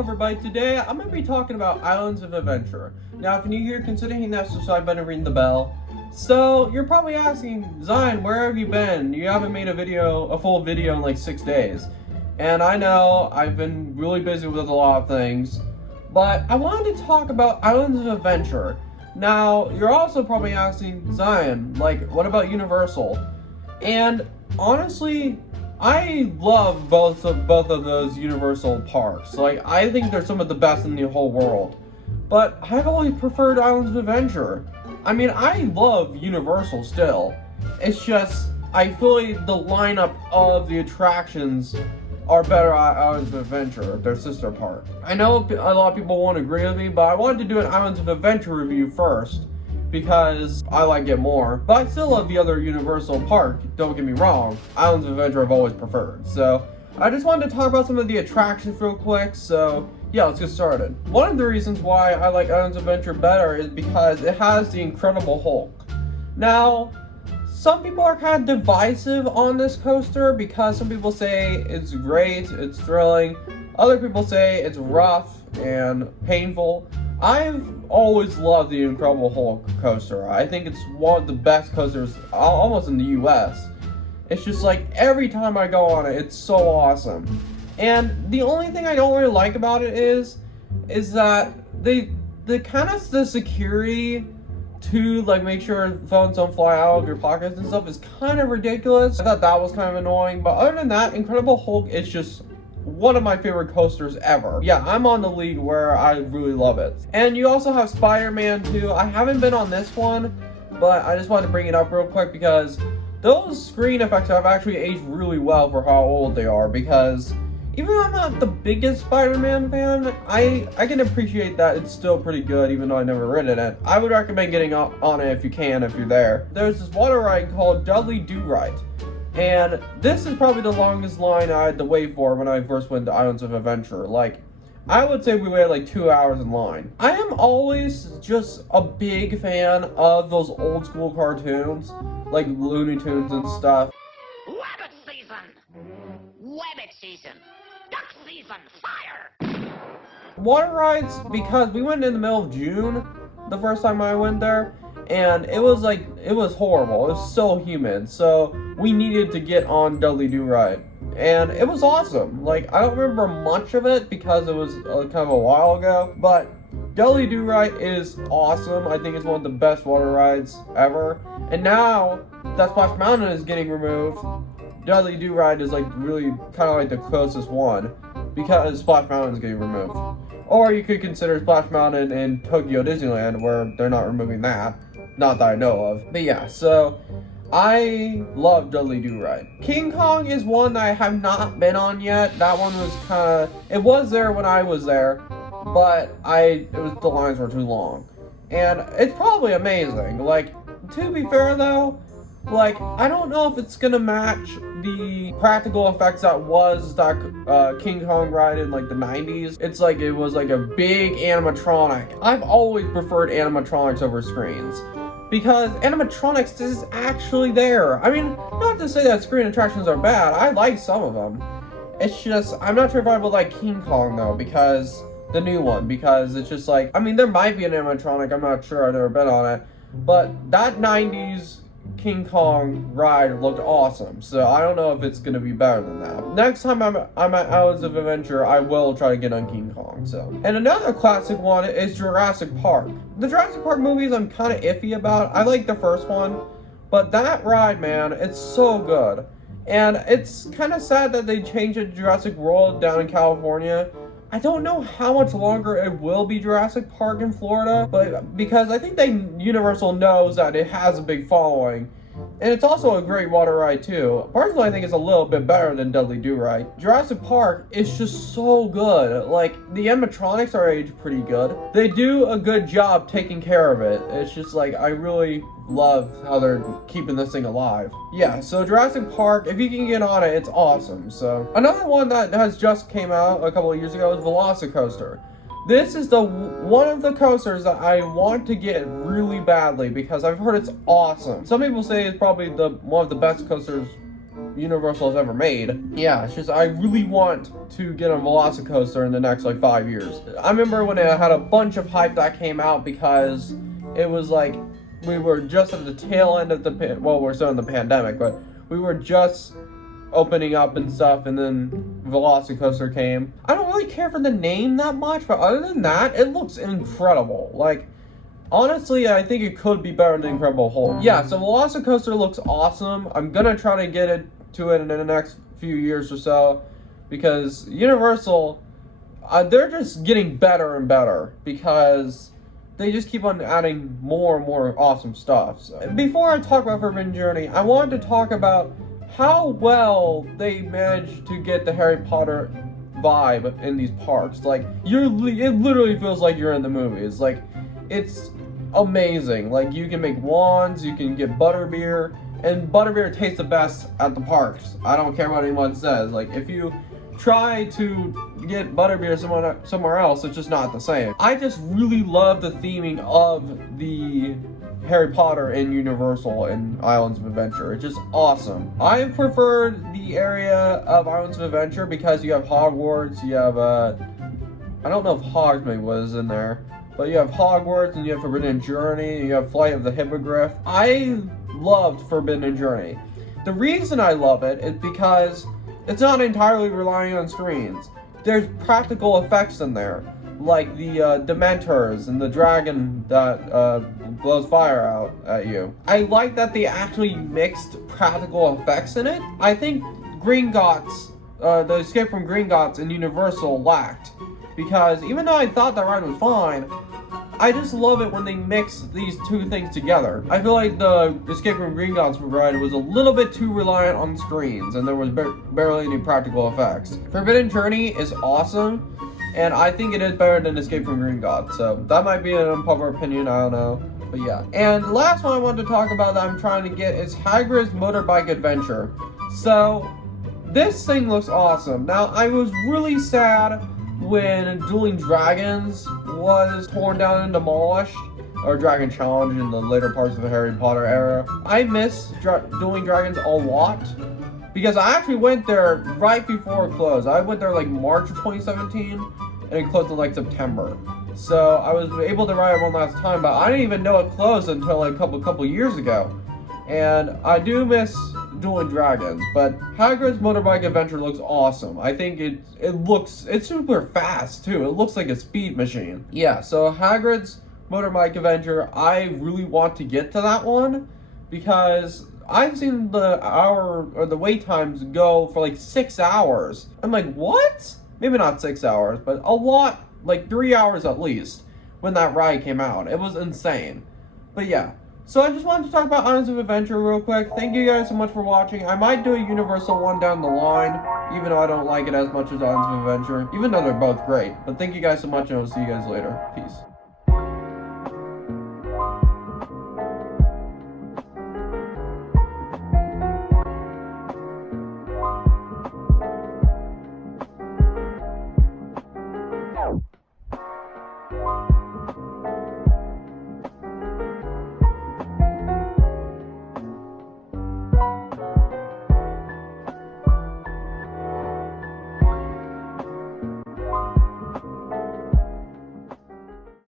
everybody, today I'm going to be talking about Islands of Adventure. Now if you're new here, consider hitting that subscribe button and ringing the bell. So you're probably asking, Zion, where have you been? You haven't made a full video in like 6 days. And I know I've been really busy with a lot of things, but I wanted to talk about Islands of Adventure. Now you're also probably asking, Zion, like what about Universal? And honestly, I love both of those Universal parks. Like, I think they're some of the best in the whole world. But I've always preferred Islands of Adventure. I mean, I love Universal still. It's just, I feel like the lineup of the attractions are better at Islands of Adventure, their sister park. I know a lot of people won't agree with me, but I wanted to do an Islands of Adventure review first, because I like it more. But I still love the other Universal park, don't get me wrong. Islands of Adventure I've always preferred. So I just wanted to talk about some of the attractions real quick, so yeah, let's get started. One of the reasons why I like Islands of Adventure better is because it has the Incredible Hulk. Now, some people are kind of divisive on this coaster because some people say it's great, it's thrilling. Other people say it's rough and painful. I've always loved the Incredible Hulk coaster. I think it's one of the best coasters almost in the US. It's just like every time I go on it, it's so awesome. And the only thing I don't really like about it is that the security to like make sure phones don't fly out of your pockets and stuff is kind of ridiculous. I thought that was kind of annoying, but other than that, Incredible Hulk is just one of my favorite coasters ever. Yeah, I'm on the league where I really love it. And you also have Spider-Man 2. I haven't been on this one, but I just wanted to bring it up real quick because those screen effects have actually aged really well for how old they are, because even though I'm not the biggest Spider-Man fan, I can appreciate that it's still pretty good even though I've never ridden it. I would recommend getting on it if you can, if you're there. There's this water ride called Dudley Do-Right. And this is probably the longest line I had to wait for when I first went to Islands of Adventure. Like, I would say we waited like 2 hours in line. I am always just a big fan of those old school cartoons, like Looney Tunes and stuff. Rabbit season! Rabbit season! Duck season! Fire! Water rides, because we went in the middle of June the first time I went there, and it was horrible. It was so humid, so we needed to get on Dudley Do-Right, and it was awesome. Like, I don't remember much of it because it was kind of a while ago, but Dudley Do-Right is awesome. I think it's one of the best water rides ever, and now that Splash Mountain is getting removed, Dudley Do-Right is like really kind of like the closest one, because Splash Mountain is getting removed. Or you could consider Splash Mountain in Tokyo Disneyland, where they're not removing that. Not that I know of. But yeah, so I love Dudley Do-Right. King Kong is one that I have not been on yet. That one was kind of, it was there when I was there, but the lines were too long. And it's probably amazing. Like, to be fair though, like, I don't know if it's gonna match the practical effects that was that King Kong ride in like the 90s. It's like it was like a big animatronic. I've always preferred animatronics over screens, because animatronics is actually there. I mean, not to say that screen attractions are bad. I like some of them. It's just, I'm not sure if I would like King Kong though, because the new one, because it's just like, I mean, there might be an animatronic. I'm not sure. I've never been on it, but that 90s King Kong ride looked awesome, so I don't know if it's gonna be better than that. Next time I'm at Islands of Adventure, I will try to get on King Kong. So, and another classic one is Jurassic Park. The Jurassic Park movies I'm kind of iffy about. I like the first one, but that ride, man, it's so good. And it's kind of sad that they changed it to Jurassic World down in California. I don't know how much longer it will be Jurassic Park in Florida, but because I think Universal knows that it has a big following. And it's also a great water ride too. Personally, I think it's a little bit better than Dudley Do-Right. Jurassic Park is just so good. Like, the animatronics are aged pretty good. They do a good job taking care of it. It's just like, I really love how they're keeping this thing alive. Yeah, so Jurassic Park, if you can get on it, it's awesome. So, another one that has just came out a couple of years ago is Velocicoaster. This is one of the coasters that I want to get really badly because I've heard it's awesome. Some people say it's probably one of the best coasters Universal has ever made. Yeah, it's just I really want to get a Velocicoaster in the next like 5 years. I remember when it had a bunch of hype that came out because it was like we were just at the tail end of we're still in the pandemic, but we were just opening up and stuff, and then Velocicoaster came. I don't really care for the name that much, but other than that, it looks incredible. Like, honestly, I think it could be better than Incredible Hulk. Yeah, so Velocicoaster looks awesome. I'm gonna try to get it in the next few years or so, because Universal, they're just getting better and better, because they just keep on adding more and more awesome stuff. So, before I talk about Forbidden Journey, I wanted to talk about how well they managed to get the Harry Potter vibe in these parks. Like, it literally feels like you're in the movies. Like, it's amazing. Like, you can make wands, you can get butterbeer, and butterbeer tastes the best at the parks. I don't care what anyone says. Like, if you try to get butterbeer somewhere else, it's just not the same. I just really love the theming of the Harry Potter in Universal and Islands of Adventure. It's just awesome. I preferred the area of Islands of Adventure because you have Hogwarts, you have, I don't know if Hogsmeade was in there, but you have Hogwarts, and you have Forbidden Journey, and you have Flight of the Hippogriff. I loved Forbidden Journey. The reason I love it is because it's not entirely relying on screens. There's practical effects in there, like the Dementors and the dragon that blows fire out at you. I like that they actually mixed practical effects in it. I think Gringotts, the Escape from Gringotts in Universal lacked, because even though I thought that ride was fine, I just love it when they mix these two things together. I feel like the Escape from Gringotts ride was a little bit too reliant on screens, and there was barely any practical effects. Forbidden Journey is awesome, and I think it is better than Escape from Gringotts, so that might be an unpopular opinion, I don't know. But yeah. And the last one I wanted to talk about that I'm trying to get is Hagrid's Motorbike Adventure. So, this thing looks awesome. Now, I was really sad when Dueling Dragons was torn down and demolished, or Dragon Challenge in the later parts of the Harry Potter era. I miss Dueling Dragons a lot, because I actually went there right before it closed. I went there like March of 2017, and it closed in like September. So I was able to ride it one last time, but I didn't even know it closed until like a couple years ago. And I do miss Dueling Dragons, but Hagrid's Motorbike Adventure looks awesome. I think it's super fast too. It looks like a speed machine. Yeah, so Hagrid's Motorbike Adventure, I really want to get to that one, because I've seen the wait times go for like 6 hours. I'm like, what? Maybe not 6 hours, but a lot, like 3 hours at least, when that ride came out. It was insane. But yeah. So I just wanted to talk about Islands of Adventure real quick. Thank you guys so much for watching. I might do a Universal one down the line, even though I don't like it as much as Islands of Adventure, even though they're both great. But thank you guys so much, and I'll see you guys later. Peace.